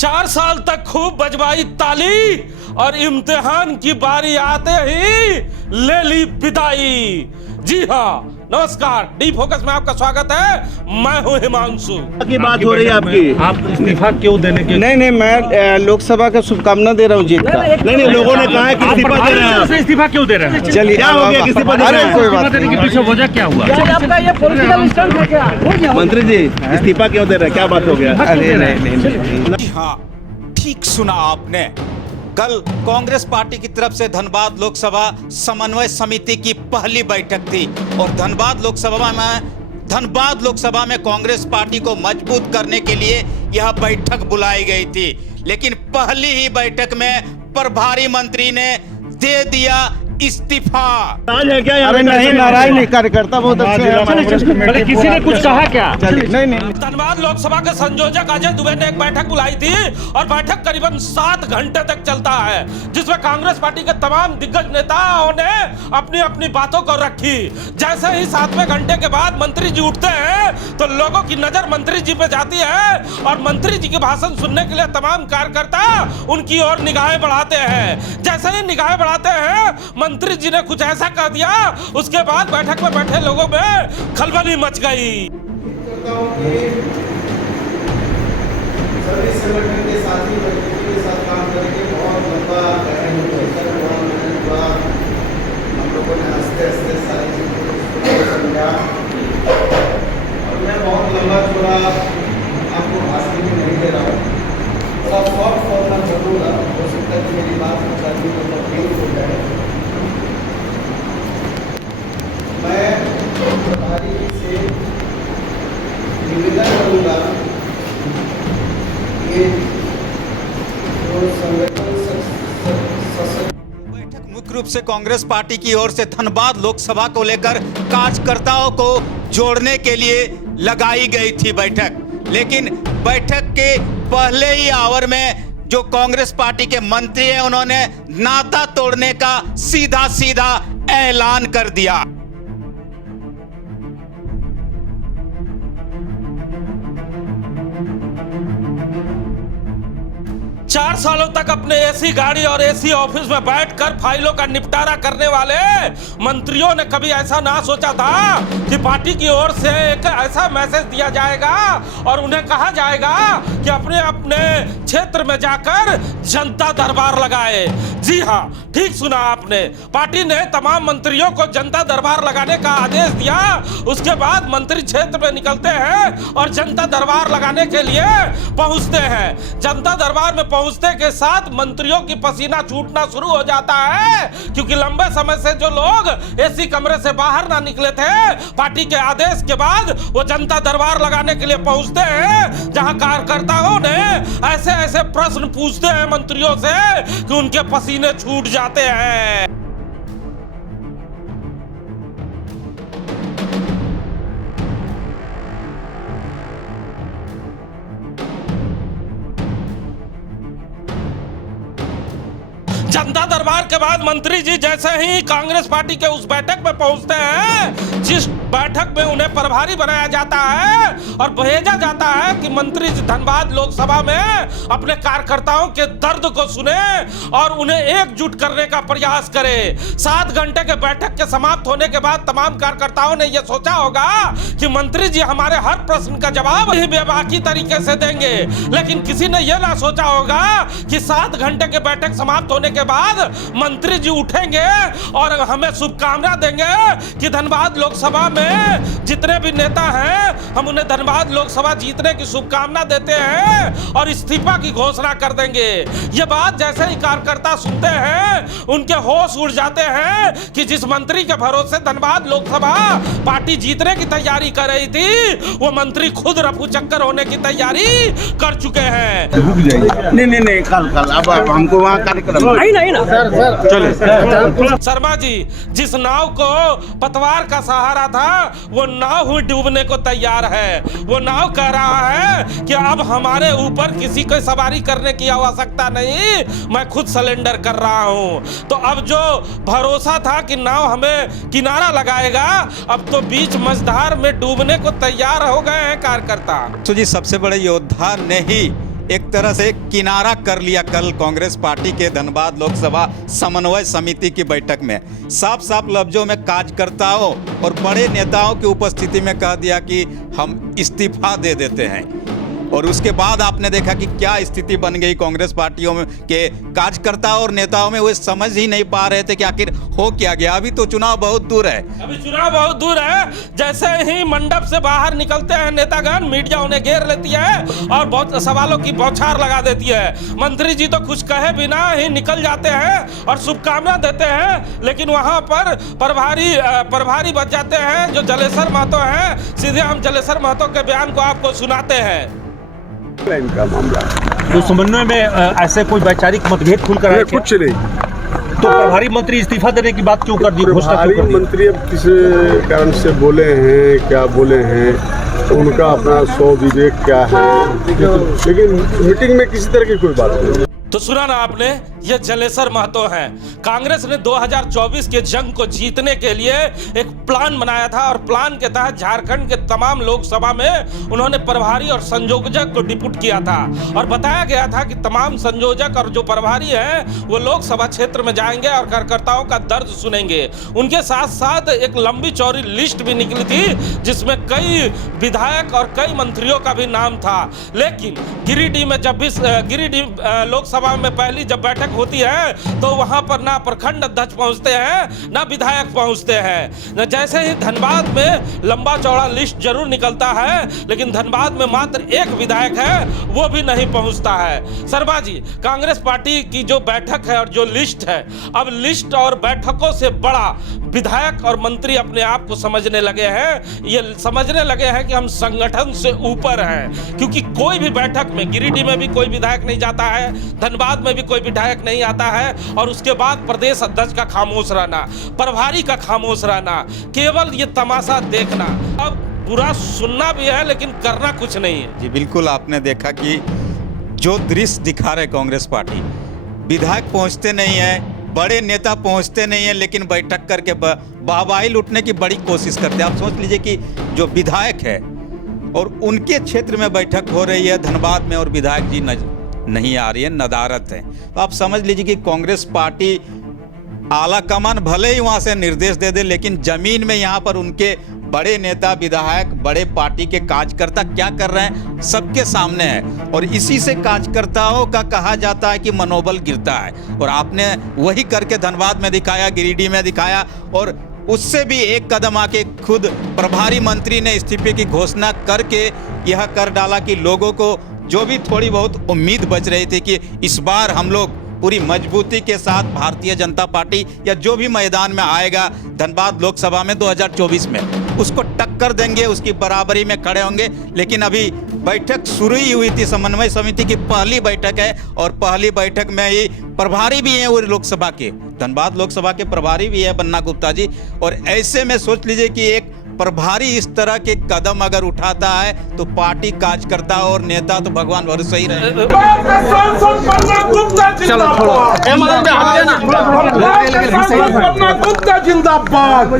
4 साल तक खूब बजवाई ताली और इम्तिहान की बारी आते ही ले ली विदाई। जी हाँ, नमस्कार, डी फोकस में आपका स्वागत है। मैं हूं हिमांशु। की बात हो रही है आपकी, आप इस्तीफा क्यों देने के? नहीं, मैं लोकसभा का शुभकामना दे रहा हूँ जीत का। नहीं, लोगों ने कहा है कि इस्तीफा दे रहे हैं। इस्तीफा क्यों दे रहे हैं? चलिए, क्या हो गया? इस्तीफा दे रहे हैं, कोई बात देने के पीछे वजह क्या हुआ? आपका ये पॉलिटिकल स्टंट है क्या? मंत्री जी इस्तीफा क्यों दे रहे हैं, क्या बात हो गया? अरे नहीं। हाँ, ठीक सुना आपने। कल कांग्रेस पार्टी की तरफ से धनबाद लोकसभा समन्वय समिति की पहली बैठक थी और धनबाद लोकसभा में कांग्रेस पार्टी को मजबूत करने के लिए यह बैठक बुलाई गई थी। लेकिन पहली ही बैठक में प्रभारी मंत्री ने दे दिया इस्तीफा। नाराज है क्या? अरे नहीं, नाराज नहीं, कार्यकर्ता बहुत अच्छे हैं। किसी ने कुछ कहा क्या? नहीं। धनबाद लोकसभा के संयोजक अजय दुबे ने एक बैठक बुलाई थी और बैठक करीबन 7 घंटे तक चलता है, जिसमें कांग्रेस पार्टी के तमाम दिग्गज नेताओं ने अपनी अपनी बातों को रखी। जैसे ही 7वें घंटे के बाद मंत्री जी उठते हैं तो लोगों की नजर मंत्री जी पे जाती है और मंत्री जी के भाषण सुनने के लिए तमाम कार्यकर्ता उनकी ओर निगाहें बढ़ाते हैं। जैसे ही निगाहें बढ़ाते हैं, मंत्री जी ने कुछ ऐसा कह दिया, उसके बाद बैठक में बैठे लोगों में खलबली मच गई। सभी संगठन के साथी के साथ काम करके बहुत लंबा हम लोगों ने हंसते सारी चीज़ों को समझा और मैं बहुत लंबा चौड़ा आपको भाषण भी नहीं दे रहा हूँ, थोड़ा शॉर्ट फॉर्म में बोलूँगा। हो सकता है कि मेरी बात को करने को तकलीफ हो जाए। मैं प्रभारी से निवेदन करूँगा कि जो संगठन बैठक मुख्य रूप से कांग्रेस पार्टी की ओर से धनबाद लोकसभा को लेकर कार्यकर्ताओं को जोड़ने के लिए लगाई गई थी बैठक। लेकिन बैठक के पहले ही आवर में जो कांग्रेस पार्टी के मंत्री हैं, उन्होंने नाता तोड़ने का सीधा सीधा ऐलान कर दिया। 4 सालों तक अपने एसी गाड़ी और एसी ऑफिस में बैठकर फाइलों का निपटारा करने वाले मंत्रियों ने कभी ऐसा ना सोचा था कि पार्टी की ओर से एक ऐसा मैसेज दिया जाएगा और उन्हें कहा जाएगा कि अपने अपने क्षेत्र में जाकर जनता दरबार लगाए। जी हाँ, ठीक सुना आपने, पार्टी ने तमाम मंत्रियों को जनता दरबार लगाने का आदेश दिया। उसके बाद मंत्री क्षेत्र में निकलते हैं और जनता दरबार लगाने के लिए पहुंचते हैं। जनता दरबार में पहुंचने के साथ मंत्रियों की पसीना छूटना शुरू हो जाता है, क्योंकि लंबे समय से जो लोग एसी कमरे से बाहर ना निकले थे, पार्टी के आदेश के बाद वो जनता दरबार लगाने के लिए पहुंचते हैं, जहां कार्यकर्ताओं ने ऐसे ऐसे प्रश्न पूछते हैं मंत्रियों से कि उनके पसीने छूट जाते हैं। जनता दरबार के बाद मंत्री जी जैसे ही कांग्रेस पार्टी के उस बैठक में पहुंचते हैं, जिस बैठक में उन्हें प्रभारी बनाया जाता है और भेजा जाता है कि मंत्री जी धनबाद लोकसभा में अपने कार्यकर्ताओं के दर्द को सुने और उन्हें एकजुट करने का प्रयास करे। 7 घंटे के बैठक के समाप्त होने के बाद तमाम कार्यकर्ताओं ने यह सोचा होगा कि मंत्री जी हमारे हर प्रश्न का जवाब ही बेबाकी तरीके से देंगे, लेकिन किसी ने यह ना सोचा होगा कि 7 घंटे के बैठक समाप्त होने के बाद मंत्री जी उठेंगे और हमें शुभकामना देंगे कि धनबाद लोकसभा में जितने भी नेता हैं, हम उन्हें धनबाद लोकसभा जीतने की शुभकामना देते हैं और इस्तीफा की घोषणा कर देंगे। ये बात जैसे ही कार्यकर्ता सुनते हैं, उनके होश उड़ जाते हैं कि जिस मंत्री के भरोसे धनबाद लोकसभा पार्टी जीतने की तैयारी कर रही थी, वो मंत्री खुद रफू चक्कर होने की तैयारी कर चुके हैं। नहीं, कल अब हमको वहाँ कार्यक्रम नहीं ना सर। शर्मा जी, जिस नाव को पतवार का सहारा था, वो नाव ही डूबने को तैयार है। वो नाव कह रहा है कि अब हमारे ऊपर किसी को सवारी करने की आवश्यकता नहीं, मैं खुद सरेंडर कर रहा हूं। तो अब जो भरोसा था कि नाव हमें किनारा लगाएगा, अब तो बीच मझधार में डूबने को तैयार हो गए हैं कार्यकर्ता। तो जी, सबसे बड़े योद्धा ने ही एक तरह से किनारा कर लिया कल कांग्रेस पार्टी के धनबाद लोकसभा समन्वय समिति की बैठक में। साफ साफ लफ्जों में कार्यकर्ताओं और बड़े नेताओं की उपस्थिति में कह दिया कि हम इस्तीफा दे देते हैं। और उसके बाद आपने देखा कि क्या स्थिति बन गई कांग्रेस पार्टियों में के कार्यकर्ताओं और नेताओं में। वो समझ ही नहीं पा रहे थे कि आखिर हो क्या गया। अभी तो चुनाव बहुत दूर है, अभी चुनाव बहुत दूर है। जैसे ही मंडप से बाहर निकलते हैं नेतागण, मीडिया उन्हें घेर लेती है और बहुत सवालों की बौछार लगा देती है। मंत्री जी तो कुछ कहे बिना ही निकल जाते हैं और शुभकामना देते हैं, लेकिन वहां पर प्रभारी बच जाते हैं जो जलेसर महतो हैं। सीधे हम जलेसर महतो के बयान को आपको सुनाते हैं। इनका मामला तो समन्वय में ऐसे कोई वैचारिक मतभेद खुल कर आए थे? कुछ नहीं। तो प्रभारी मंत्री इस्तीफा देने की बात क्यों कर दी? प्रभारी मंत्री अब किस कारण से बोले हैं, क्या बोले हैं, उनका अपना सौ विवेक क्या है, लेकिन मीटिंग में किसी तरह की कोई बात नहीं। तो सुना ना आपने, ये जलेसर महतो हैं। कांग्रेस ने 2024 के जंग को जीतने के लिए एक प्लान बनाया था और प्लान के तहत झारखंड के तमाम लोकसभा में उन्होंने प्रभारी और संयोजक को डिप्यूट किया था और बताया गया था कि तमाम संयोजक और जो प्रभारी हैं वो लोकसभा क्षेत्र में जाएंगे और कार्यकर्ताओं का दर्द सुनेंगे। उनके साथ साथ एक लंबी चौड़ी लिस्ट भी निकली थी जिसमें कई विधायक और कई मंत्रियों का भी नाम था। लेकिन गिरिडीह में जब भी गिरिडीह लोकसभा में पहली जब बैठक होती है तो वहां पर ना प्रखंड अध्यक्ष पहुंचते हैं ना विधायक पहुंचते हैं। जैसे ही धनबाद में लंबा चौड़ा लिस्ट जरूर निकलता है, लेकिन धनबाद में मात्र एक विधायक है, वो भी नहीं पहुंचता है। शर्मा जी, कांग्रेस पार्टी की जो बैठक है और जो लिस्ट है, अब लिस्ट और बैठकों से बड़ा विधायक और मंत्री अपने आप को समझने लगे हैं। ये समझने लगे हैं कि हम संगठन से ऊपर हैं, क्योंकि कोई भी बैठक में, गिरिडीह में भी कोई विधायक नहीं जाता है, धनबाद में भी कोई विधायक नहीं आता है, और उसके बाद प्रदेश अध्यक्ष का खामोश रहना, प्रभारी का खामोश रहना, केवल ये तमाशा देखना। अब बुरा सुनना भी है लेकिन करना कुछ नहीं है। जी बिल्कुल, आपने देखा कि जो दृश्य दिखा रहे कांग्रेस पार्टी, विधायक पहुंचते नहीं है, बड़े नेता पहुंचते नहीं है, लेकिन बैठक करके वाहवाही लूटने की बड़ी कोशिश करते हैं। आप सोच लीजिए कि जो विधायक है और उनके क्षेत्र में बैठक हो रही है धनबाद में और विधायक जी नहीं आ रही है, नदारत है। तो आप समझ लीजिए कि कांग्रेस पार्टी आला कमान भले ही वहां से निर्देश दे दे, लेकिन जमीन में यहाँ पर उनके बड़े नेता, विधायक, बड़े पार्टी के कार्यकर्ता क्या कर रहे हैं सबके सामने है। और इसी से कार्यकर्ताओं का कहा जाता है कि मनोबल गिरता है। और आपने वही करके धनबाद में दिखाया, गिरिडीह में दिखाया, और उससे भी एक कदम आके खुद प्रभारी मंत्री ने इस्तीफे की घोषणा करके यह कर डाला कि लोगों को जो भी थोड़ी बहुत उम्मीद बच रही थी कि इस बार हम लोग पूरी मजबूती के साथ भारतीय जनता पार्टी या जो भी मैदान में आएगा धनबाद लोकसभा में 2024 में, उसको टक्कर देंगे, उसकी बराबरी में खड़े होंगे। लेकिन अभी बैठक शुरू ही हुई थी, समन्वय समिति की पहली बैठक है और पहली बैठक में ही प्रभारी भी हैं वो लोकसभा के, धनबाद लोकसभा के प्रभारी भी है बन्ना गुप्ता जी। और ऐसे में सोच लीजिए कि एक प्रभारी इस तरह के कदम अगर उठाता है तो पार्टी कार्यकर्ता और नेता तो भगवान भरोसे ही रहे। गुप्ता जिंदाबाद,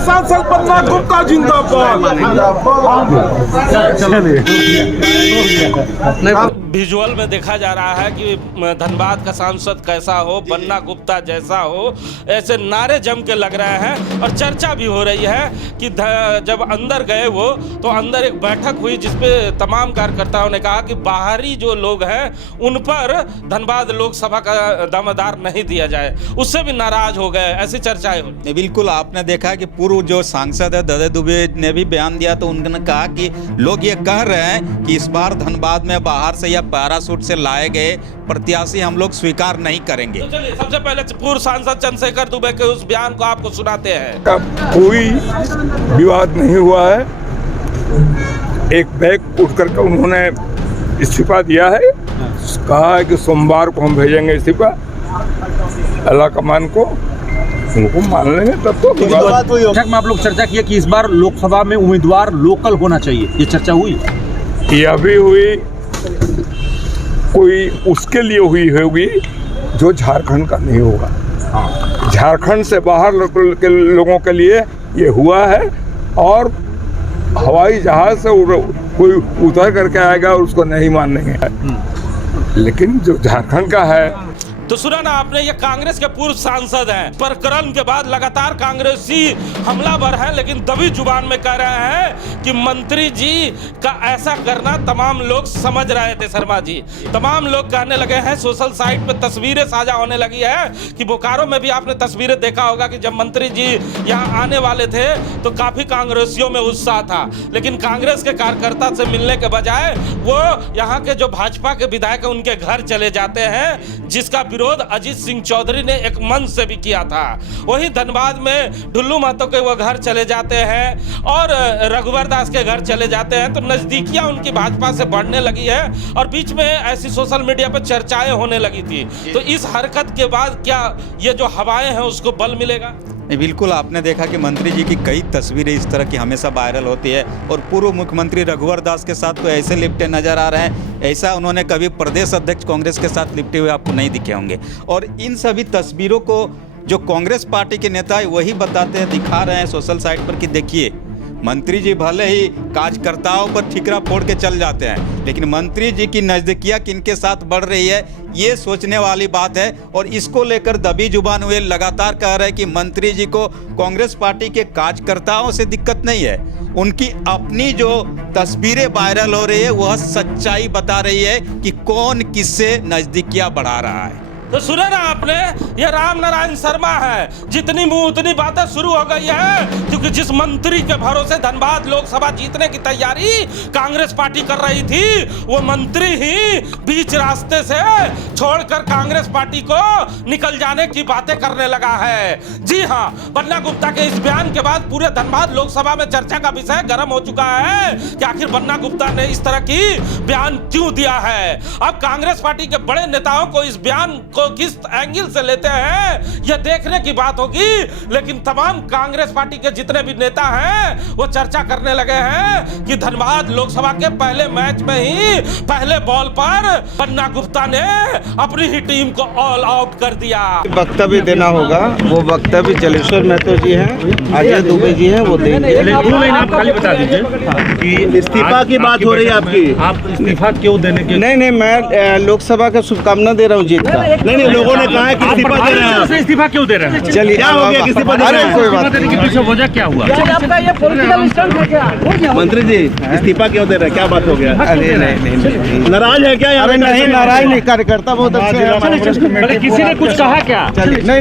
सांसद पन्ना गुप्ता जिंदाबाद। विजुअल में देखा जा रहा है कि धनबाद का सांसद कैसा हो, बन्ना गुप्ता जैसा हो, ऐसे नारे जम के लग रहे हैं। और चर्चा भी हो रही है कि जब अंदर गए वो, तो अंदर एक बैठक हुई जिसपे तमाम कार्यकर्ताओं ने कहा कि बाहरी जो लोग हैं उन पर धनबाद लोकसभा का दावेदार नहीं दिया जाए, उससे भी नाराज हो गए, ऐसी चर्चाएं हो। बिल्कुल, आपने देखा कि पूर्व जो सांसद है ददे दुबे ने भी बयान दिया, तो उन्होंने कहा कि लोग ये कह रहे हैं कि इस बार धनबाद में बाहर से या पैरासूट से लाए गए प्रत्याशी हम लोग स्वीकार नहीं करेंगे। तो चलिए सबसे पहले पूर्व सांसद चंद्रशेखर दुबे के उस बयान को आपको सुनाते हैं। कोई विवाद नहीं हुआ है, एक बैग उठ करके उन्होंने इस्तीफा दिया है, कहा है कि सोमवार को हम भेजेंगे इस्तीफा अल्लाह कमान को, उनको मान लेंगे तब तो। बैठक में आप लोग चर्चा किया कि इस बार लोकसभा में उम्मीदवार लोकल होना चाहिए, ये चर्चा हुई? ये अभी हुई, कोई उसके लिए हुई होगी जो झारखंड का नहीं होगा। झारखंड से बाहर के लोगों के लिए ये हुआ है। और हवाई जहाज से कोई उतर करके आएगा और उसको नहीं मानेंगे। लेकिन जो झारखंड का है, तो सुना ना आपने, ये कांग्रेस के पूर्व सांसद हैं, प्रकरण के बाद लगातार कांग्रेसी हमलावर हैं, लेकिन दबी जुबान में कह रहे हैं कि मंत्री जी का ऐसा करना तमाम लोग समझ रहे थे। शर्मा जी, तमाम लोग कहने लगे हैं, सोशल साइट पे तस्वीरें साझा होने लगी है कि बोकारो में भी आपने तस्वीरें देखा होगा कि जब मंत्री जी यहाँ आने वाले थे तो काफी कांग्रेसियों में उत्साह था, लेकिन कांग्रेस के कार्यकर्ता से मिलने के बजाय वो यहाँ के जो भाजपा के विधायक हैं उनके घर चले जाते हैं, जिसका विरोध अजीत सिंह चौधरी ने एक मंच से भी किया था। वही धनबाद में ढुल्लू महतो के वो घर चले जाते हैं और रघुवर दास के घर चले जाते हैं, तो नजदीकियां उनकी भाजपा से बढ़ने लगी है और बीच में ऐसी सोशल मीडिया पर चर्चाएं होने लगी थी। तो इस हरकत के बाद क्या ये जो हवाएं हैं उसको बल मिलेगा? बिल्कुल, आपने देखा कि मंत्री जी की कई तस्वीरें इस तरह की हमेशा वायरल होती है और पूर्व मुख्यमंत्री रघुवर दास के साथ तो ऐसे लिपटे नजर आ रहे हैं, ऐसा उन्होंने कभी प्रदेश अध्यक्ष कांग्रेस के साथ लिपटे हुए आपको नहीं दिखे होंगे। और इन सभी तस्वीरों को जो कांग्रेस पार्टी के नेता है वही बताते हैं, दिखा रहे हैं सोशल साइट पर कि देखिए मंत्री जी भले ही कार्यकर्ताओं पर ठिकरा फोड़ के चल जाते हैं, लेकिन मंत्री जी की नज़दीकियाँ किनके साथ बढ़ रही है ये सोचने वाली बात है। और इसको लेकर दबी जुबान हुए लगातार कह रहे हैं कि मंत्री जी को कांग्रेस पार्टी के कार्यकर्ताओं से दिक्कत नहीं है, उनकी अपनी जो तस्वीरें वायरल हो रही है वह सच्चाई बता रही है कि कौन किससे नज़दीकियाँ बढ़ा रहा है। तो सुने ना आपने, ये राम नारायण शर्मा है, जितनी मुंह उतनी बातें शुरू हो गई है, क्योंकि जिस मंत्री के भरोसे धनबाद लोकसभा जीतने की तैयारी कांग्रेस पार्टी कर रही थी, वो मंत्री ही बीच रास्ते से छोड़कर कांग्रेस पार्टी को निकल जाने की बातें करने लगा है। जी हाँ, बन्ना गुप्ता के इस बयान के बाद पूरे धनबाद लोकसभा में चर्चा का विषय गर्म हो चुका है कि आखिर बन्ना गुप्ता ने इस तरह की बयान क्यों दिया है। अब कांग्रेस पार्टी के बड़े नेताओं को इस बयान को किस एंगल से लेते हैं यह देखने की बात होगी, लेकिन तमाम कांग्रेस पार्टी के जितने भी नेता हैं वो चर्चा करने लगे हैं कि धनबाद लोकसभा के पहले मैच में ही पहले बॉल पर बन्ना गुप्ता ने अपनी ही टीम को ऑल आउट कर दिया। वक्तव्य देना होगा, वो वक्तव्य जलेश्वर महतो जी हैं, अजय दुबे जी हैं, वो देंगे। आप खाली बता दीजिए कि इस्तीफा की बात हो रही है आपकी, आप इस्तीफा क्यों देने के? नहीं, मैं लोकसभा का शुभकामना दे रहा हूँ जीत का। नहीं, लोगों ने कहा है कि इस्तीफा दे रहे हैं, इस्तीफा क्यों दे रहे हैं? चलिए, क्या हो गया? इस्तीफा दे रहे हैं, कोई बात देने के पीछे वजह क्या हुआ? आपका ये पॉलिटिकल स्टंट है क्या? मंत्री जी इस्तीफा क्यों दे रहे हैं, क्या बात हो गया? अरे नहीं, नाराज है क्या? अरे नहीं, नाराज नहीं, कार्यकर्ता बहुत अच्छे हैं। किसी ने कुछ कहा क्या? नहीं।